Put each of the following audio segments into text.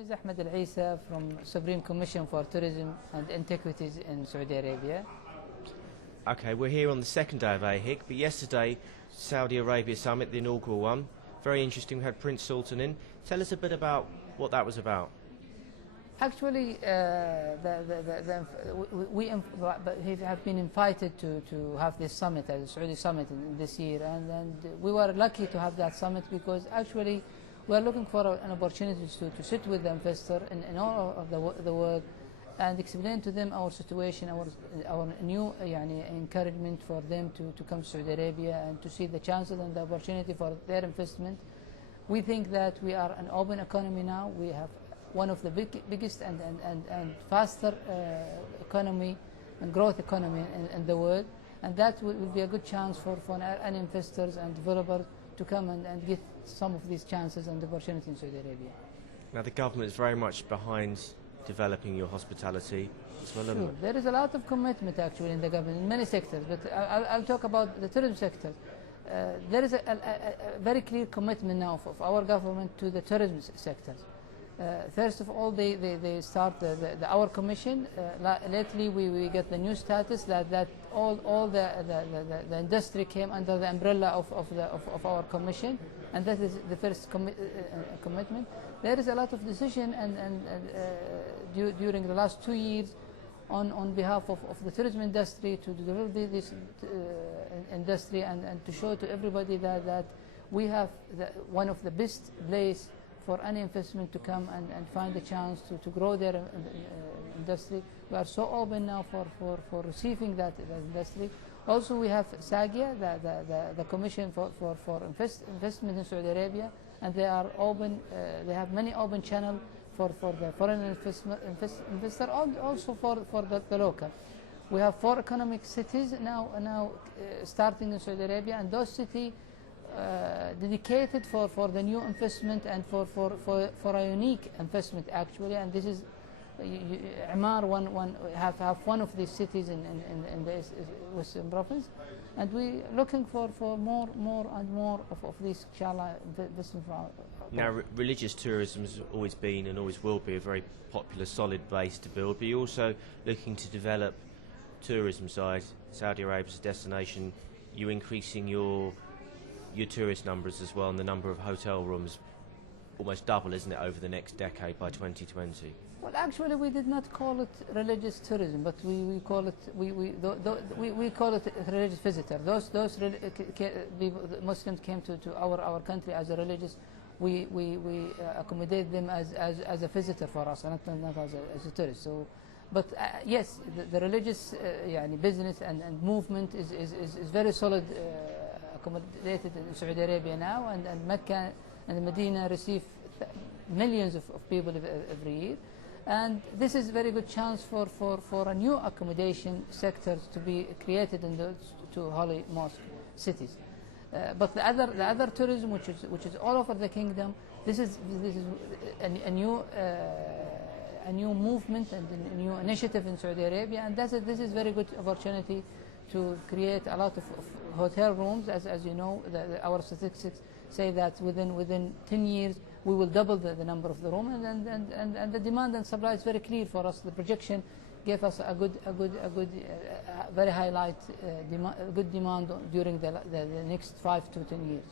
name is Ahmed Al-Essa from Supreme Commission for Tourism and Antiquities in Saudi Arabia. Okay, we're here on the second day of AHIC, but yesterday, Saudi Arabia Summit, the inaugural one, very interesting. We had Prince Sultan in. Tell us a bit about what that was about. Actually, we have been invited to have this summit, the Saudi summit this year, and we were lucky to have that summit because actually we are looking for an opportunity to sit with the investor in all of the world and explain to them our situation, our new encouragement for them to come to Saudi Arabia and to see the chances and the opportunity for their investment. We think that we are an open economy now. We have one of the biggest and faster economy and growth economy in the world, and that will be a good chance for any investors and developers to come and get some of these chances and opportunities in Saudi Arabia. Now the government is very much behind developing your hospitality as well. Sure. There is a lot of commitment actually in the government in many sectors, but I'll talk about the tourism sector. There is a very clear commitment now of our government to the tourism sector. First of all, they start our commission. Lately, we get the new status that all the industry came under the umbrella of our commission, and that is the first commitment. There is a lot of decision during the last 2 years on behalf of the tourism industry to develop this industry and to show to everybody that we have one of the best places for any investment to come and find a chance to grow their industry. We are so open now for receiving that industry. Also, we have SAGIA, the Commission for Investment in Saudi Arabia, and they are open. They have many open channels for the foreign investor, also for the local. We have 4 economic cities now starting in Saudi Arabia, and those cities dedicated for the new investment and for a unique investment actually, and this is Amar have one of these cities in the Western province, and we looking for more and more of these inshallah investment. Now religious tourism has always been and always will be a very popular solid base to build, but you're also looking to develop tourism side. Saudi Arabia's a destination. You're increasing your tourist numbers as well, and the number of hotel rooms almost double, isn't it, over the next decade by 2020? Well, actually, we did not call it religious tourism, but we call it we call it religious visitor. Those Muslims came to our country as a religious. We accommodate them as a visitor for us, not as a tourist. So, but yes, the religious business and movement is very solid. Accommodated in Saudi Arabia now, and Mecca and Medina receive millions of people every year, and this is a very good chance for a new accommodation sectors to be created in the 2 holy mosque cities. But the other tourism, which is all over the kingdom, this is a new movement and a new initiative in Saudi Arabia, and this is very good opportunity to create a lot of hotel rooms. As you know, our statistics say that within 10 years we will double the number of the rooms, and the demand and supply is very clear for us. The projection gave us a good very highlight good demand during the next 5 to 10 years.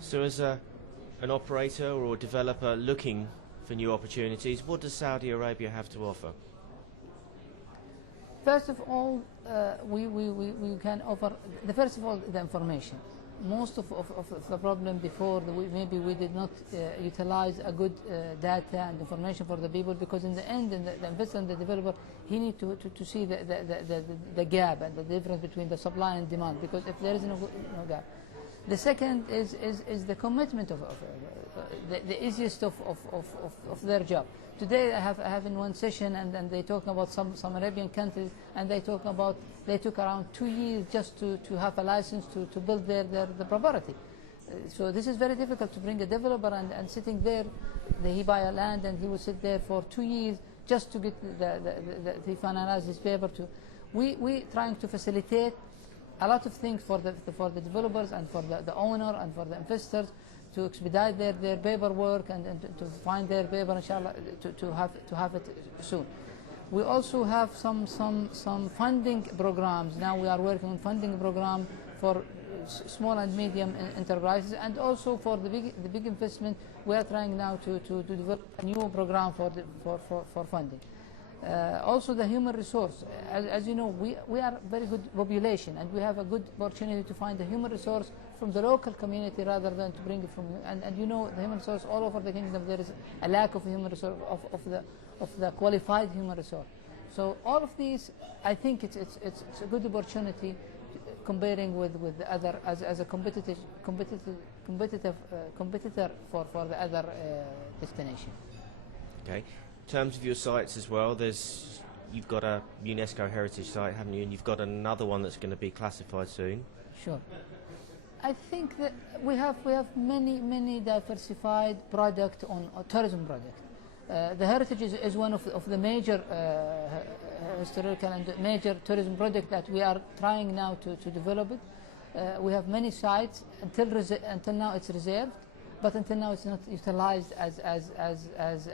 So as an operator or a developer looking for new opportunities, what does Saudi Arabia have to offer? First of all, we can offer first of all the information. Most of the problem before maybe we did not utilize a good data and information for the people, because in the end, the investor and the developer, he need to see the gap and the difference between the supply and demand, because if there is no gap. The second is the commitment of the easiest of their job. Today I have in one session, and they talk about some Arabian countries, and they talk about they took around 2 years just to have a license to build their property. So this is very difficult to bring a developer and sitting there. He buy a land and he will sit there for 2 years just to get he finalize his paper. We trying to facilitate a lot of things for the developers and for the owner and for the investors to expedite their paperwork and to find their paper, inshallah, to have it soon. We also have some funding programs. Now we are working on funding program for small and medium enterprises, and also for the big investment. We are trying now to develop a new program for funding. Also the human resource. As you know, we are a very good population, and we have a good opportunity to find the human resource from the local community rather than to bring it from. And you know, the human resource all over the kingdom, there is a lack of human resource, of the qualified human resource. So all of these, I think it's a good opportunity comparing with the other as a competitor for the other destination. Okay. In terms of your sites as well, you've got a UNESCO heritage site, haven't you? And you've got another one that's going to be classified soon. Sure. I think that we have many diversified projects on tourism projects. The heritage is one of the major historical and major tourism project that we are trying now to develop it. We have many sites. Until now it's reserved, but until now it's not utilized as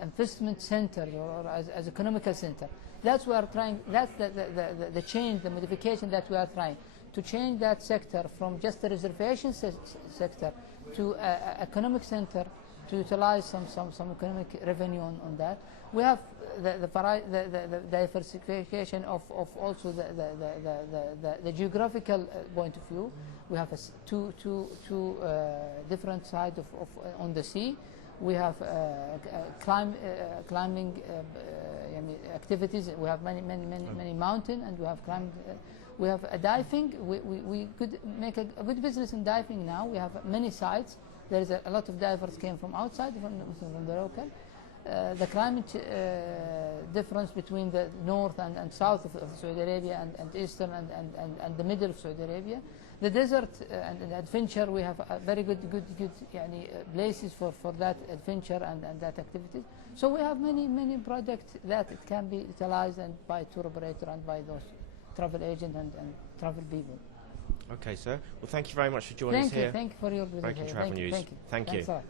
investment center or as economical center. That's we are trying. That's the change, the modification that we are trying to change that sector from just a reservation sector to economic center, to utilize some economic revenue on that. We have the diversification of also the geographical point of view. We have two different sides on the sea. We have climbing activities. We have many mountain, and we have climbing. We have a diving. We could make a good business in diving now. We have many sites. There is a lot of divers came from outside, from the local. The climate difference between the north and south of Saudi Arabia and eastern and the middle of Saudi Arabia. The desert and adventure, we have a very good places for that adventure and that activities. So we have many projects that it can be utilized and by tour operator and by those travel agent and travel people. Okay, sir. Well, thank you very much for joining us here. Thank you for your presentation. Travel News. Thank you. Thank you. Thanks a lot.